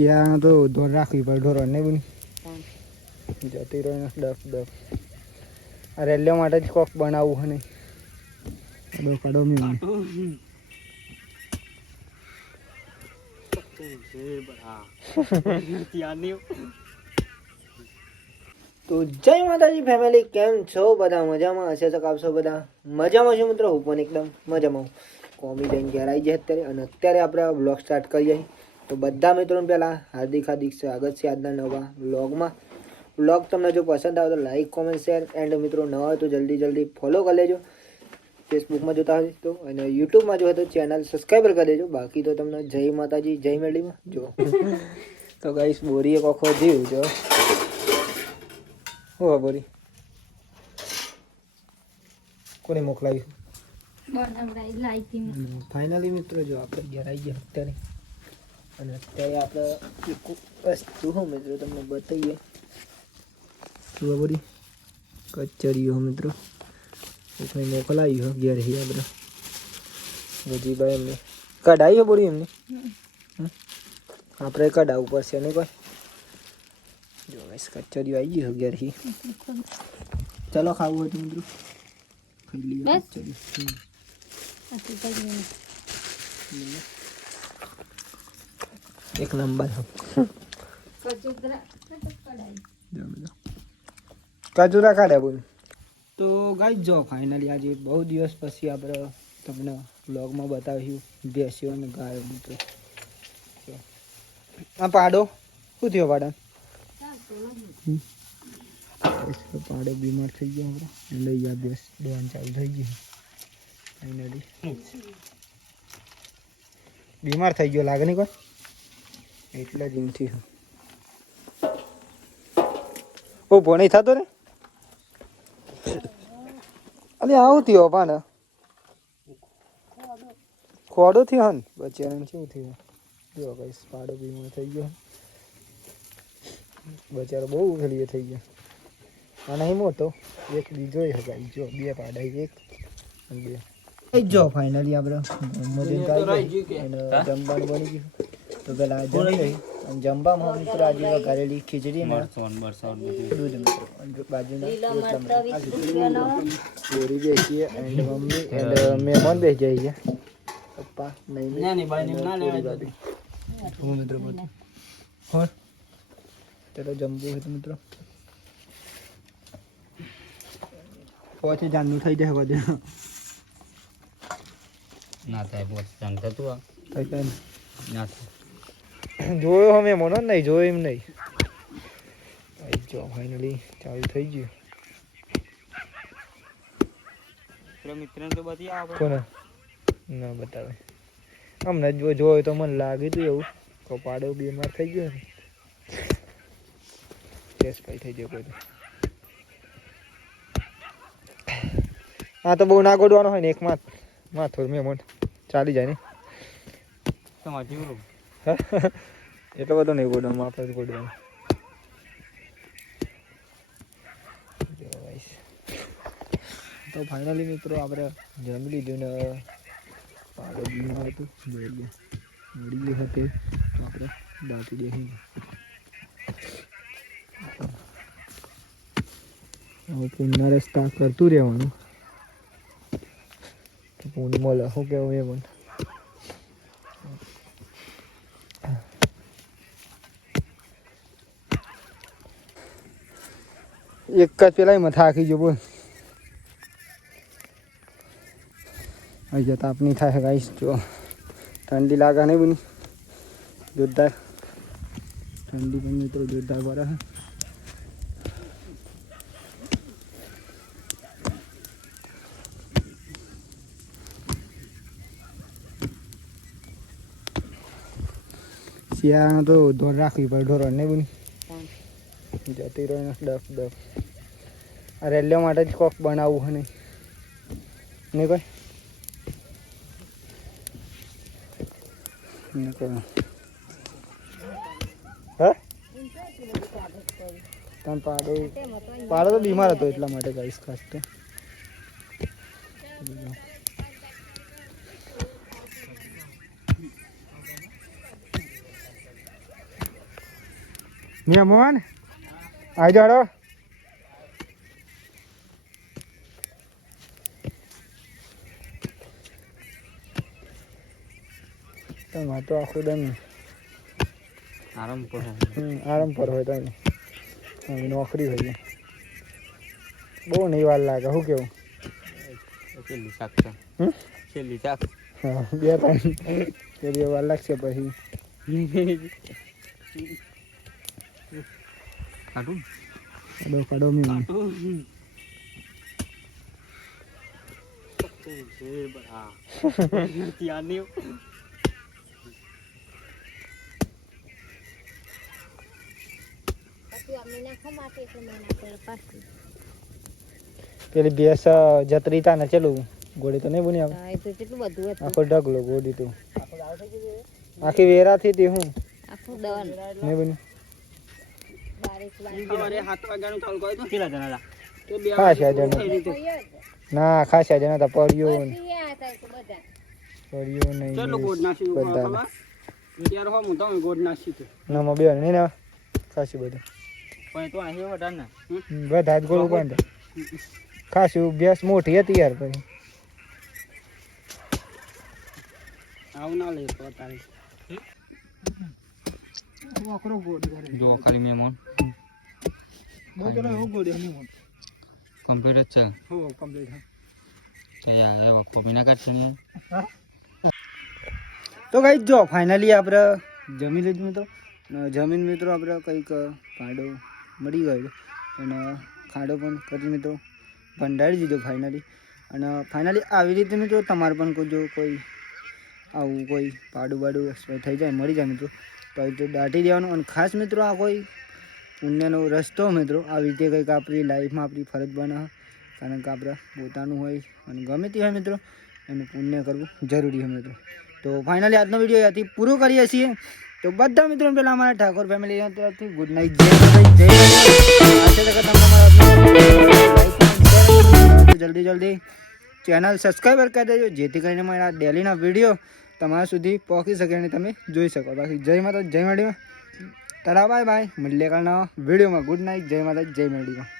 શિયાળામાં તો ધોર રાખવી પડે ઢોરો નહીં બની જતી રહ્યો ડફ ડફ આ રેલીઓ માટે જ કોક બનાવવું હોય નહીં કાઢો મેં તો જય માતાજી ફેમિલી, કેમ છો બધા? મજામાં હશે તો આપશો બધા મજામાં છો મિત્રો? હું પણ એકદમ મજામાં હું. કોમી બેન ઘેર આવી જાય અત્યારે, અને અત્યારે આપણે બ્લોગ સ્ટાર્ટ કરીએ. તો બધા મિત્રોને પહેલાં હાર્દિક સ્વાગત છે આજના નવા બ્લોગમાં. બ્લોગ તમને જો પસંદ આવે તો લાઈક કોમેન્ટ શેર એન્ડ મિત્રો નવા હોય તો જલ્દી ફોલો કરી લેજો. ફેસબુકમાં જોતા હોય તો, અને યુટ્યુબમાં જો હોય તો ચેનલ સબસ્ક્રાઈબર કરી દેજો. બાકી તો તમને જય માતાજી જય મેળીમાં જો. તો ગાઈસ બોરીએ કોખો જીવ જો હો બોરી કોને મોકલાવી ફાઇનલી મિત્રો જો આપણે ઘેર આવી ગયા અત્યારે, અને અત્યારે આપણે એક વસ્તુ હો મિત્રો તમને બતાવીએ. શું બોરી કચરીઓ મિત્રો કોઈને મોકલાવી હો ઘેર હી આપણે વજીભાઈ એમને કઢાઈ હો બોરી એમને આપણે કઢાવવું પડશે નહીં કોઈ. જો ગાઈસ કચરીઓ આવી ગઈ હો ઘેર હી. ચલો ખાવું હોય તો મિત્રો ખાઈ લઈએ કચરી. એક નંબર કચુરા કાઢ્યા બોલ. તો ગાઈસ જો ફાઇનલી આજે બહુ દિવસ પછી આપણે તમને બ્લોગમાં બતાવ્યું ભેંસ્યો અને ગાયો મિત્રો. આ પાડો શું થયો? પાડો બીમાર થઈ ગયો આપણે લઈ ગયા ભેંસ દોવાનું ચાલુ થઈ ગયું. ફાઇનલી બીમાર થઈ ગયો લાગે નહીં કોઈ એટલે જ ઈમથી ઓ ભણી થતો ને અલે આવું થયો પાને ખોડો થયો હન બચારાને શું થયું જો ભાઈ પાડો બીમાર થઈ ગયો બચારો બહુ ઘલીએ થઈ ગયો. આ નહીં મોટો એક બીજો હગાઈ જો બે પાડા એક અને બે જો ફાઇનલી આપણે જમવાનું બની ગયું. તો પેલા જમી લઈ અને જમવામાં મિત્રો આજે વઘારેલી ખીચડી દૂધ બાજુના બોરી બેસીએ એન્ડ મમ્મી એન્ડ મહેમાન બેસી જાય છે પપ્પા નહીં મિત્રો બધું હો ચલો જમવું હોય તો મિત્રો પછી જાનનું થઈ જાય બધું ના થાય જાન થતું ના જોયો અમે મોનો નહીં જોયો એમ નહીં. જો ફાઇનલી ચાલુ થઈ ગયું. મિત્ર તો બધી કોને ના બતાવે અમને જોયો તો મને લાગ્યું હતું એવું કપાડો બીમાર થઈ ગયો ને કેસ ભાઈ થઈ ગયો કોઈ. હા તો બહુ ના ગોડવાનો હોય ને એક માથોર મેમન ચાલી જાય ને એટલો બધો નહીં ગોડવાનું આપણે જ ગોડવાનું. તો ફાઇનલી મિત્રો આપણે જમી લીધું ને પાડો બીમાર હતું મળી ગયું હતું તો આપણે દાટી દઈએ. પૂનના રસ્તા કરતું રહેવાનું પૂન મળે શું કેવું એ પણ એક જ પેલા એમાં થાકી ગયો બોલ. અહીં જતા આપની થાય ગાઈશ જો ઠંડી લાગે નહીં બની જોરદાર ઠંડી પણ મિત્રો જોરદાર પડે છે. શિયાળામાં તો ધોર રાખવી પડે ઢોરો નહીં બની જતી રહ્યો ડફ ડફ આ રેલીઓ માટે જ કોક બનાવવું હોય નહીં કોઈ હા તમે પાડો તો બીમાર હતો એટલા માટે ગાઈસ ખાસ તો મહેમાન આવી જાડો તમારે તો આખું દમ આરામ પર હોય તમે નોકરી હોય બહુ નહીં વાર લાગે શું કેવું હા 2-3 વાર લાગશે પછી કાઢો મેં પેલી ભેંસ જતરી તા ને ચલું ગોળી તો નહીં બની આવે આખો ઢગલો ગોળી તો આખી વેરાથી તે હું નહીં બની ખાસા જણા ના ખાસા જણા હતા પડ્યો નહીં ના માં બે નહીં ને ખાસી બધું બધા જ ગોળું બંધ ખાસું ભેંસ મોટી હતી યાર પછી જો ખાલી મહેમાન કમ્પ્લીટ છે તો કઈ જો ફાઇનલી આપણે જમી લીધું મિત્રો જમીન મિત્રો આપણે કંઈક ખાડો મળી ગયો અને ખાડો પણ કરી મિત્રો ભંડારી દીધો ફાઇનલી અને ફાઇનલી આવી રીતે મિત્રો તમારે પણ કોઈ જો કોઈ આવું કોઈ પાડું બાડું એક્સપાયર થઈ જાય મળી જાય મિત્રો તો એ તો દાટી દેવાનું અને ખાસ મિત્રો આ કોઈ પુણ્યનો રસ્તો મિત્રો આવી રીતે કંઈક આપણી લાઈફમાં આપણી ફરજ બને કારણ કે આપણે પોતાનું હોય અને ગમે તે હોય મિત્રો એનું પુણ્ય કરવું જરૂરી હોય મિત્રો તો ફાઇનલી આજનો વિડીયો અહીંયાથી પૂરો કરીએ છીએ તો બધા મિત્રો પહેલાં અમારા ઠાકોર ફેમિલી તરફથી ગુડ નાઇટ જય જલ્દી ચેનલ સબસ્ક્રાઈબર કરી દેજો જેથી કરીને મારા ડેલીના વિડીયો તમારા સુધી પહોંચી શકે અને તમે જોઈ શકો બાકી જય માતા જય મેડીમાં તારા બાય મળીએ કાલના વિડીયોમાં ગુડ નાઇટ જય માતા જય મેડીમાં